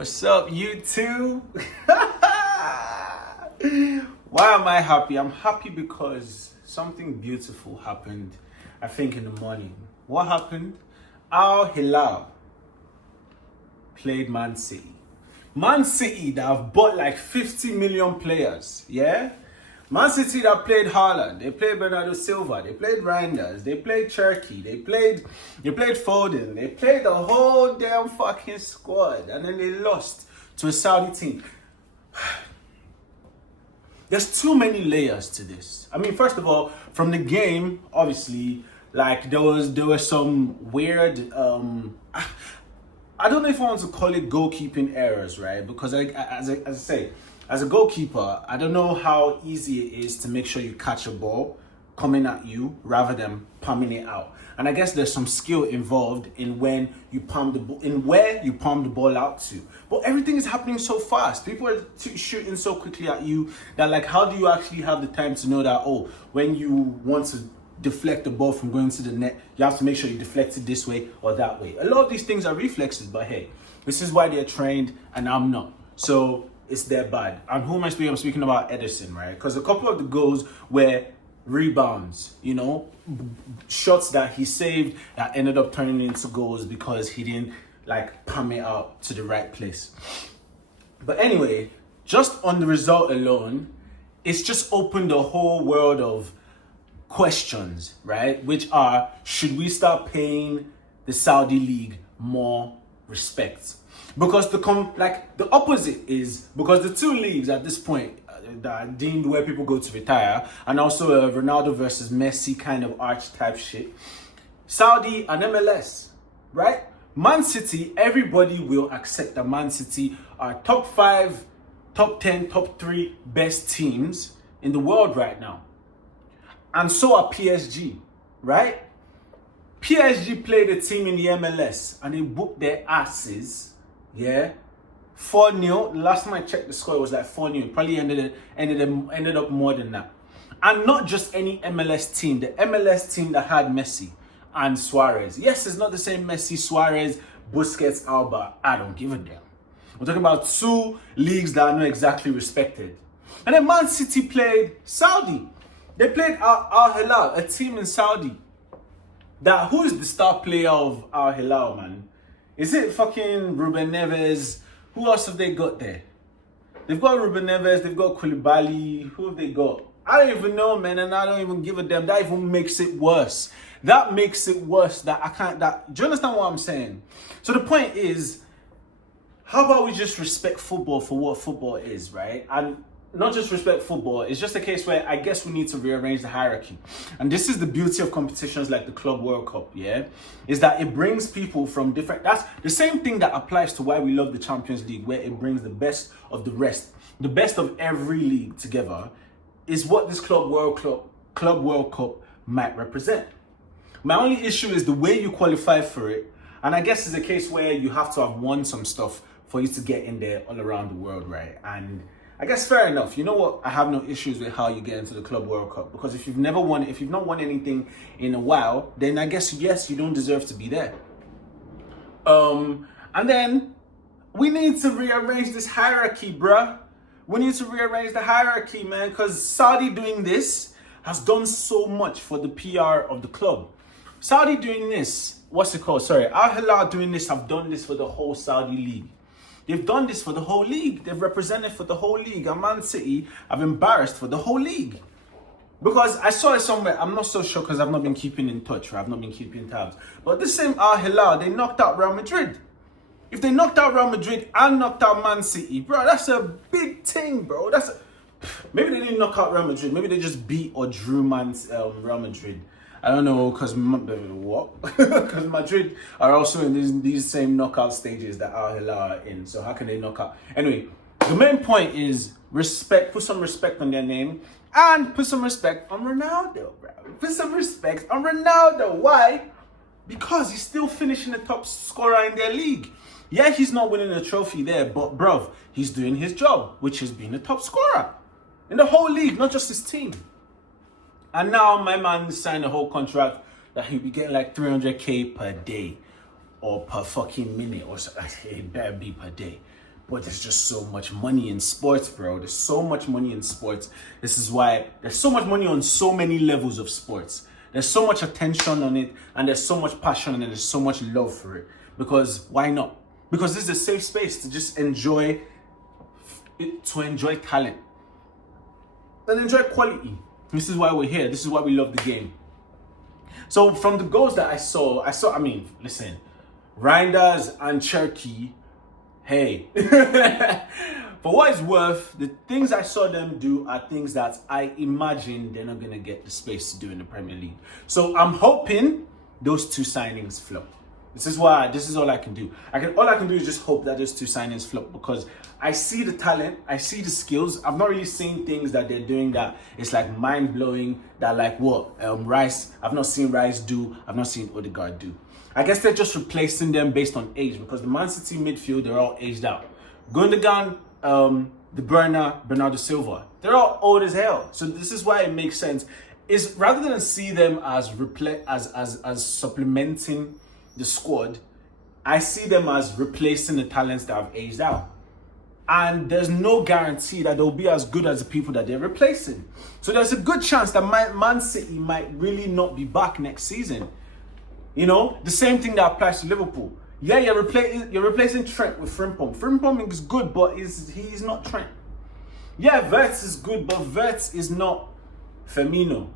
What's up, YouTube? Why am I happy? I'm happy because something beautiful happened, I think, in the morning. What happened? Al-Hilal played Man City. Man City that have bought like 50 million players, yeah? Man City that played Haaland, they played Bernardo Silva, they played Reinders, they played Cherky, they played Foden, they played the whole damn fucking squad, and then they lost to a Saudi team. There's too many layers to this. I mean, first of all, from the game, obviously, like there was some weird I don't know if I want to call it goalkeeping errors, right? Because as I say, as a goalkeeper, I don't know how easy it is to make sure you catch a ball coming at you rather than palming it out. And I guess there's some skill involved in when you palm the ball, in where you palm the ball out to. But everything is happening so fast. People are shooting so quickly at you that, like, how do you actually have the time to know that, oh, when you want to deflect the ball from going to the net, you have to make sure you deflect it this way or that way. A lot of these things are reflexes, but hey, this is why they're trained and I'm not. So it's their bad. And who am I speaking? I'm speaking about Edison, right? Because a couple of the goals were rebounds, you know, shots that he saved that ended up turning into goals because he didn't like palm it out to the right place. But anyway, just on the result alone, it's just opened the whole world of questions, right? Which are, should we start paying the Saudi League more respect? Because the opposite is, because the two leagues at this point that are deemed where people go to retire, and also a Ronaldo versus Messi kind of arch type shit, Saudi and MLS, right? Man City, everybody will accept that Man City are top 5, top 10, top 3 best teams in the world right now. And so are PSG, right? PSG played a team in the MLS and they whooped their asses, yeah? 4-0. Last time I checked the score, it was like 4-0. Probably ended up more than that. And not just any MLS team, the MLS team that had Messi and Suarez. Yes, it's not the same Messi, Suarez, Busquets, Alba. I don't give a damn. We're talking about two leagues that are not exactly respected. And then Man City played Saudi. They played Al-Hilal, a team in Saudi. Who is the star player of Al-Hilal, man? Is it fucking Ruben Neves? Who else have they got there? They've got Ruben Neves, they've got Koulibaly. Who have they got? I don't even know, man, and I don't even give a damn. That even makes it worse. That makes it worse that I can't, do you understand what I'm saying? So the point is, how about we just respect football for what football is, right? And not just respect football, it's just a case where I guess we need to rearrange the hierarchy. And this is the beauty of competitions like the Club World Cup, yeah? Is that it brings people from different, that's the same thing that applies to why we love the Champions League, where it brings the best of the rest, the best of every league together, is what this Club World Cup might represent. My only issue is the way you qualify for it, and I guess it's a case where you have to have won some stuff for you to get in there all around the world, right? And I guess fair enough. You know what? I have no issues with how you get into the Club World Cup, because if you've not won anything in a while, then I guess, yes, you don't deserve to be there. And then we need to rearrange this hierarchy, bruh. We need to rearrange the hierarchy, man, because Saudi doing this has done so much for the PR of the club. Saudi doing this, what's it called? Sorry, Al-Hilal doing this, have done this for the whole Saudi league. They've done this for the whole league. They've represented for the whole league. And Man City have embarrassed for the whole league. Because I saw it somewhere. I'm not so sure because I've not been keeping in touch, or I've not been keeping tabs. But this same Al-Hilal, they knocked out Real Madrid. If they knocked out Real Madrid and knocked out Man City, bro, that's a big thing, bro. Maybe they didn't knock out Real Madrid. Maybe they just beat or drew Real Madrid. I don't know, because what? Because Madrid are also in these same knockout stages that Al-Hilal are in. So how can they knock out? Anyway, the main point is respect. Put some respect on their name, and put some respect on Ronaldo, bro. Put some respect on Ronaldo. Why? Because he's still finishing the top scorer in their league. Yeah, he's not winning a trophy there, but bruv, he's doing his job, which is being the top scorer in the whole league, not just his team. And now my man signed a whole contract that he'll be getting like 300k per day or per fucking minute, or it better be per day. But there's just so much money in sports, bro. There's so much money in sports. This is why there's so much money on so many levels of sports. There's so much attention on it, and there's so much passion, and there's so much love for it. Because why not? Because this is a safe space to just enjoy talent and enjoy quality. This is why we're here. This is why we love the game. So from the goals that I saw, I mean, listen, Reinders and Cherky, hey. For what it's worth, the things I saw them do are things that I imagine they're not going to get the space to do in the Premier League. So I'm hoping those two signings flop. This is all I can do. All I can do is just hope that those two signings flop, because I see the talent, I see the skills. I've not really seen things that they're doing that it's like mind blowing. That like what Rice. I've not seen Rice do. I've not seen Odegaard do. I guess they're just replacing them based on age, because the Man City midfield, they're all aged out. Gundogan, De Bruyne, Bernardo Silva, they're all old as hell. So this is why it makes sense. Is rather than see them as as supplementing the squad, I see them as replacing the talents that have aged out. And there's no guarantee that they'll be as good as the people that they're replacing. So there's a good chance that Man City might really not be back next season. You know, the same thing that applies to Liverpool. Yeah, you're replacing Trent with Frimpong. Frimpong is good, but he's not Trent. Yeah, Wirtz is good, but Wirtz is not Firmino.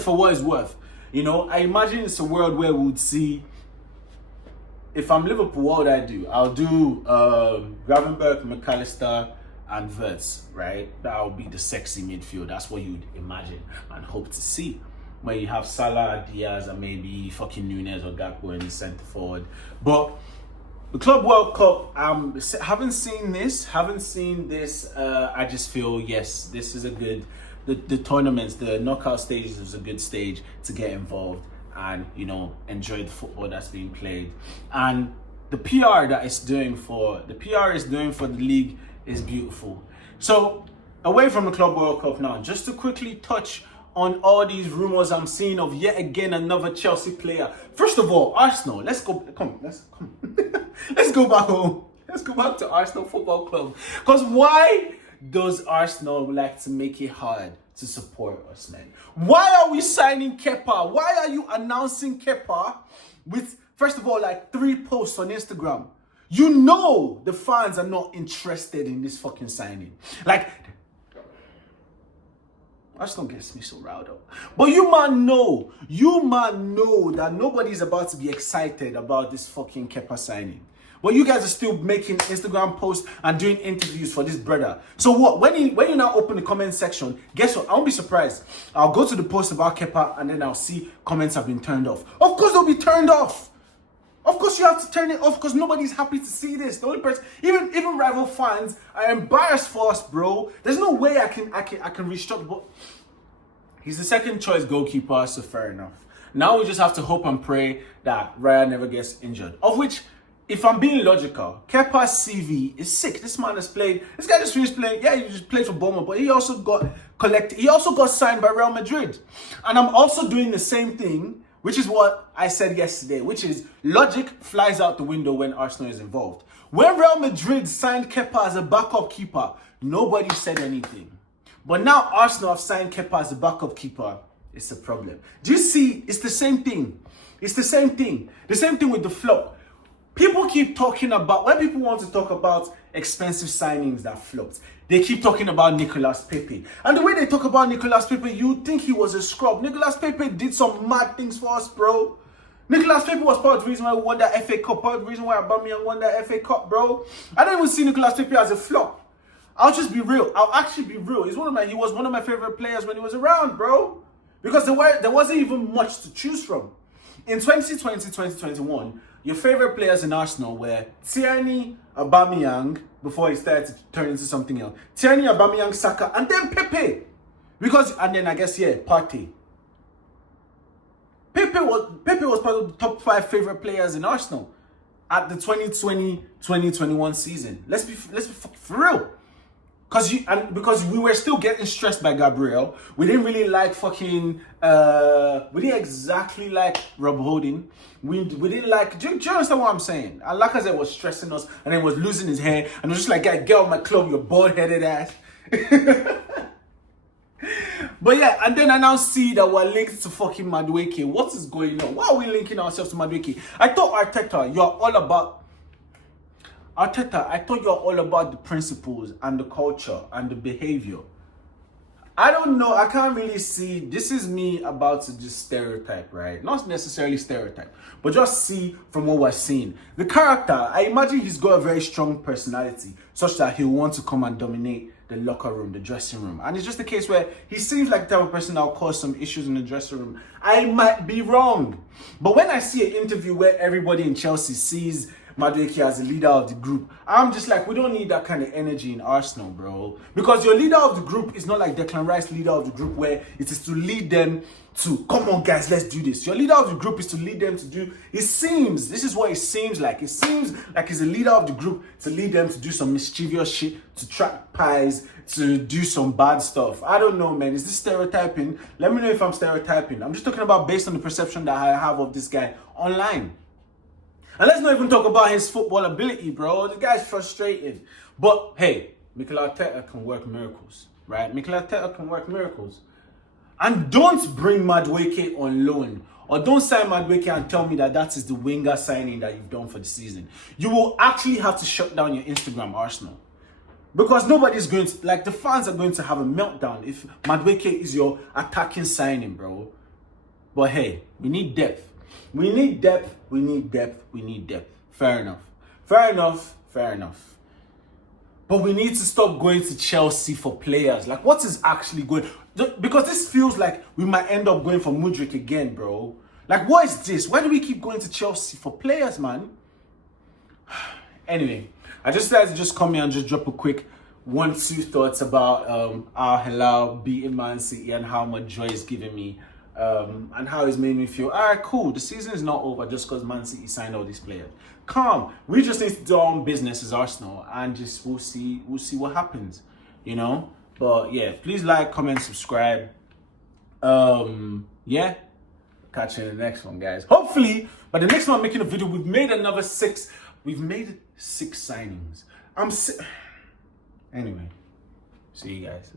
For what it's worth. You know, I imagine it's a world where we would see, if I'm Liverpool, what would I do? I'll do Gravenberch, McAllister, and Wirtz, right? That would be the sexy midfield. That's what you'd imagine and hope to see. Where you have Salah, Diaz, and maybe fucking Nunez or Gakpo in the centre forward. But the Club World Cup, haven't seen this. I just feel, yes, this is a good, the tournaments, the knockout stages is a good stage to get involved and, you know, enjoy the football that's being played. And the PR that it's doing for the league is beautiful. So away from the Club World Cup now, just to quickly touch on all these rumors I'm seeing of yet again another Chelsea player. First of all, Arsenal. Let's go back home. Let's go back to Arsenal Football Club. Because why does Arsenal like to make it hard to support us, man? Why are we signing Kepa? Why are you announcing Kepa with, first of all, like 3 posts on Instagram? You know the fans are not interested in this fucking signing. Like, Arsenal gets me so riled up. But you man know that nobody's about to be excited about this fucking Kepa signing. But you guys are still making Instagram posts and doing interviews for this brother. So what? When you now open the comment section, guess what? I won't be surprised. I'll go to the post about Kepa and then I'll see comments have been turned off. Of course they'll be turned off. Of course you have to turn it off because nobody's happy to see this. The only person, even rival fans are embarrassed for us, bro. There's no way I can restructure. But he's the second choice goalkeeper, so fair enough. Now we just have to hope and pray that Raya never gets injured. Of which, if I'm being logical, Kepa's CV is sick. This man has played. This guy just finished playing. Yeah, he just played for Bournemouth, but he also got collected. He also got signed by Real Madrid. And I'm also doing the same thing, which is what I said yesterday, which is logic flies out the window when Arsenal is involved. When Real Madrid signed Kepa as a backup keeper, nobody said anything. But now Arsenal have signed Kepa as a backup keeper. It's a problem. Do you see? It's the same thing. It's the same thing. The same thing with the flop. People keep talking about, when people want to talk about expensive signings that flopped, they keep talking about Nicolas Pepe. And the way they talk about Nicolas Pepe, you'd think he was a scrub. Nicolas Pepe did some mad things for us, bro. Nicolas Pepe was part of the reason why we won that FA Cup, part of the reason why Aubameyang won that FA Cup, bro. I don't even see Nicolas Pepe as a flop. I'll just be real. I'll actually be real. He was one of my favorite players when he was around, bro. Because there wasn't even much to choose from. In 2020, 2021, your favorite players in Arsenal were Tierney, Aubameyang, before he started to turn into something else. Tierney, Aubameyang, Saka, and then Pepe. And then I guess, yeah, Partey. Pepe was part of the top 5 favorite players in Arsenal at the 2020-2021 season. Let's be for real. because we were still getting stressed by Gabriel. We didn't really like fucking we didn't exactly like Rob Holding. We didn't like, do you understand what I'm saying? And Lacazette was stressing us and then was losing his hair and was just like, get out of my club, you bald headed ass. But yeah, and then I now see that we're linked to fucking Madueke. What is going on? Why are we linking ourselves to Madueke? I thought Arteta, you're all about Arteta, I thought you're all about the principles and the culture and the behavior. I don't know. I can't really see. This is me about to just stereotype, right? Not necessarily stereotype, but just see from what we're seeing. The character, I imagine he's got a very strong personality, such that he'll want to come and dominate the locker room, the dressing room. And it's just a case where he seems like the type of person that will cause some issues in the dressing room. I might be wrong. But when I see an interview where everybody in Chelsea sees Madueke as the leader of the group, I'm just like, we don't need that kind of energy in Arsenal, bro. Because your leader of the group is not like Declan Rice, leader of the group, where it is to lead them to, come on guys, let's do this. Your leader of the group is to lead them to do, this is what it seems like. It seems like he's a leader of the group to lead them to do some mischievous shit, to track pies, to do some bad stuff. I don't know, man. Is this stereotyping? Let me know if I'm stereotyping. I'm just talking about based on the perception that I have of this guy online. And let's not even talk about his football ability, bro. The guy's frustrated. But hey, Mikel Arteta can work miracles, right? Mikel Arteta can work miracles. And don't bring Madueke on loan. Or don't sign Madueke and tell me that that is the winger signing that you've done for the season. You will actually have to shut down your Instagram, Arsenal. Because nobody's going to, like, the fans are going to have a meltdown if Madueke is your attacking signing, bro. But hey, we need depth. We need depth, we need depth, we need depth. Fair enough. Fair enough, fair enough. But we need to stop going to Chelsea for players. Like, what is actually going... Because this feels like we might end up going for Mudryk again, bro. Like, what is this? Why do we keep going to Chelsea for players, man? Anyway, I just decided to just come here and just drop a quick 1-2 thoughts about Al-Hilal beating Man City and how much joy it's giving me. And how it's made me feel, all right, cool, the season is not over just because Man City signed all these players. Calm. We just need to do our own business as Arsenal and just we'll see what happens, you know? But yeah, please like, comment, subscribe. Yeah. Catch you in the next one, guys. Hopefully, by the next time I'm making a video, we've made another 6. We've made 6 signings. Anyway, see you guys.